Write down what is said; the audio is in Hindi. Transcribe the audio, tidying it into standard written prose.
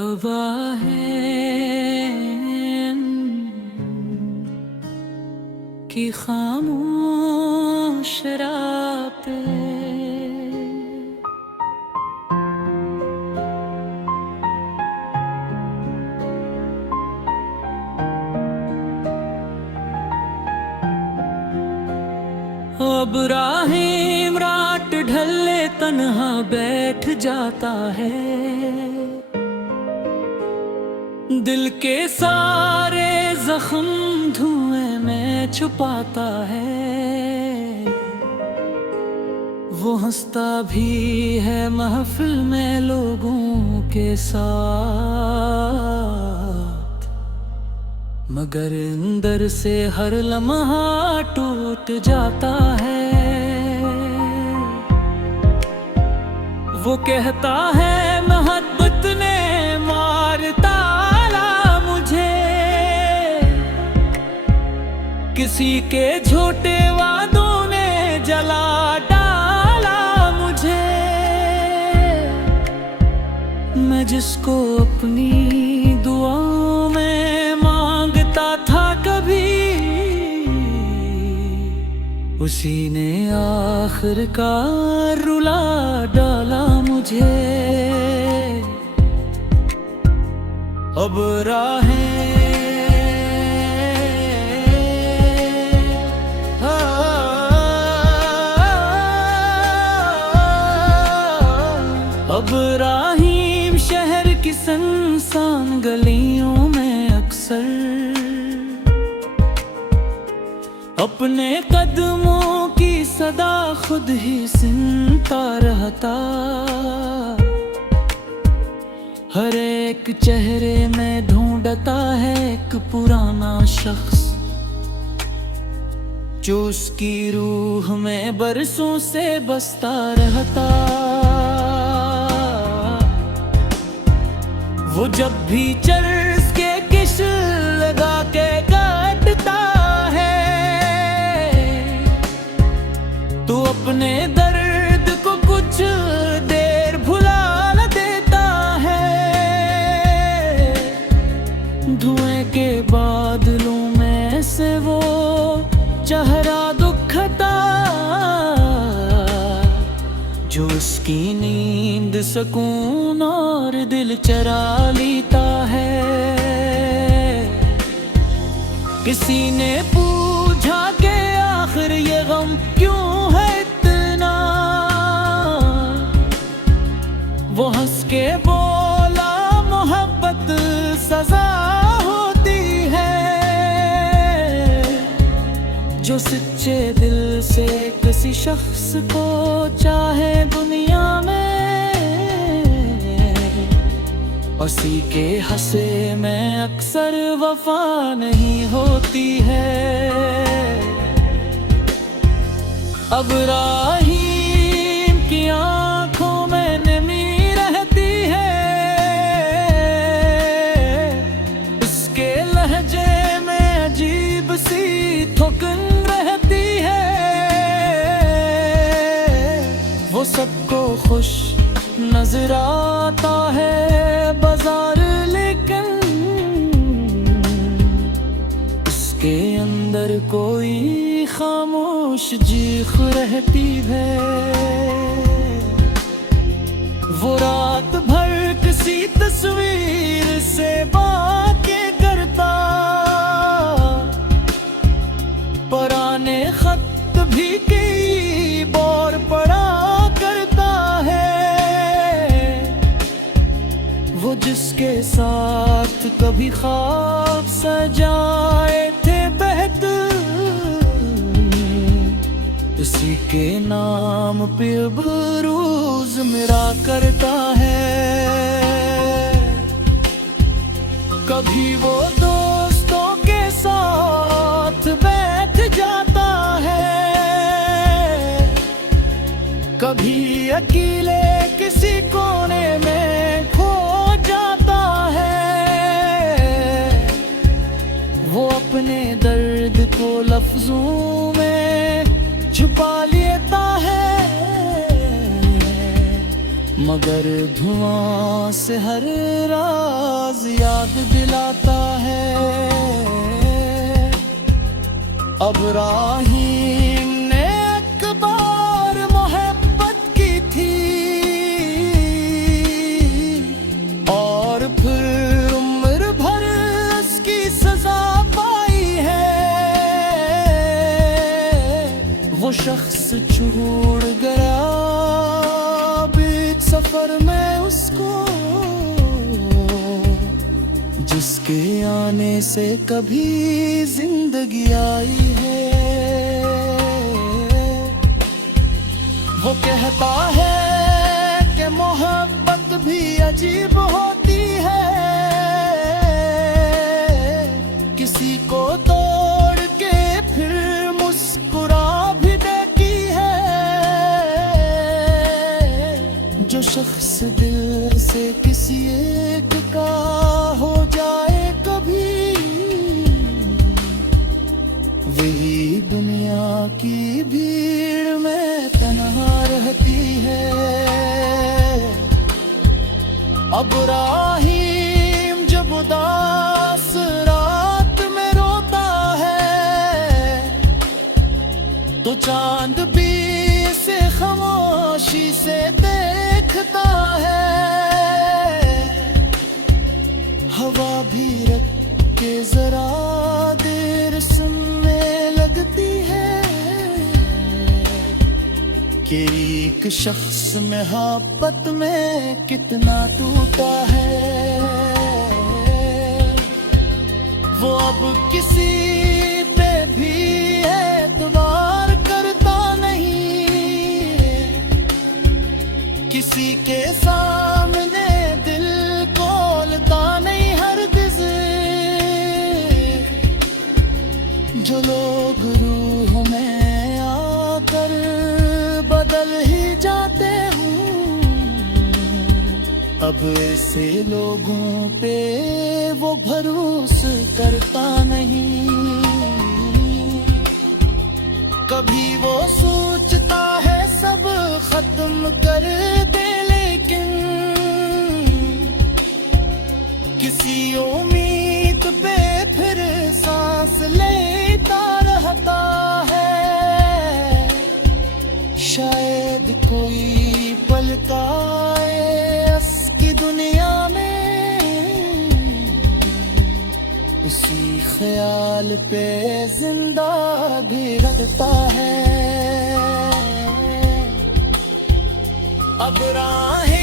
हवा है कि खामोश रातें, अब राहें रात ढले तन्हा बैठ जाता है। दिल के सारे जख्म धुएं में छुपाता है। वो हंसता भी है महफिल में लोगों के साथ, मगर अंदर से हर लम्हा टूट जाता है। वो कहता है मोहब्बत ने मारता किसी के झूठे वादों ने जला डाला मुझे। मैं जिसको अपनी दुआओं में मांगता था कभी, उसी ने आखिरकार रुला डाला मुझे। अब राहें अब राहीम शहर की सुनसान गलियों में अक्सर अपने कदमों की सदा खुद ही सुनता रहता। हर एक चेहरे में ढूंढता है एक पुराना शख्स, जो उसकी रूह में बरसों से बसता रहता। वो जब भी चर्स के किश लगा के काटता है, तो अपने दर्द को कुछ देर भुला देता है। धुएं के बादलों में से वो चेहरा दुखता, जो उसकी नींद सुकून और दिल चरा लेता है। किसी ने पूछा कि आखिर ये गम क्यों है इतना, वो हंस के बोला मोहब्बत सजा होती है। जो सच्चे दिल से किसी शख्स को चाहे दुनिया में, उसी के हंसे में अक्सर वफा नहीं होती है। अब राहीम की आंखों में नमी रहती है, उसके लहजे में अजीब सी थुकन रहती है। वो सबको खुश नजर आता है बाजार, लेकिन उसके अंदर कोई खामोश चीख रहती है। वो रात भर किसी तस्वीर से बातें करता, पुराने खत भी कई बार पढ़ा करता है। वो जिसके साथ कभी ख्वाब सजाए थे बेहतर, उसी के नाम पे अब रोज मेरा करता है। कभी वो दोस्तों के साथ बैठ जाता है, कभी अकेले किसी कोने में खो जाता है। वो अपने दर्द को लफ्जों में छुपा लेता है, मगर धुआं से हर राज याद दिलाता है। अब राहीम ने एक बार मोहब्बत की थी और फिर उम्र भर उसकी सजा पाई है। वो शख्स छोड़ गया बीच सफर में उसको, जिसके आने से कभी जिंदगी आई है। वो कहता है कि मोहब्बत भी अजीब होती है, किसी को तोड़ के फिर मुस्कुरा भी देती है। जो शख्स दिल से किसी एक का हो जाए कभी, वही दुनिया की भीड़ में तन्हा रहती है। अब राहीम जब उदास रात में रोता है, तो चांद भी इसे खामोशी से देखता है। हवा भी रख के जरा देर सुनने लगती है कि एक शख्स मोहब्बत में कितना टूटा है। वो अब किसी पे भी एतबार करता नहीं, किसी के सामने दिल खोलता नहीं हरगिज़। जो लोग रूह में आकर बदल ही जाते हूँ, अब ऐसे लोगों पे वो भरोसा करता नहीं। कभी वो सोचता है सब खत्म कर दे, लेकिन किसी उम्मीद पे फिर सांस लेता रहता है। शायद कोई पल का की दुनिया में उसी ख्याल पे जिंदा भी रहता है। अब राहें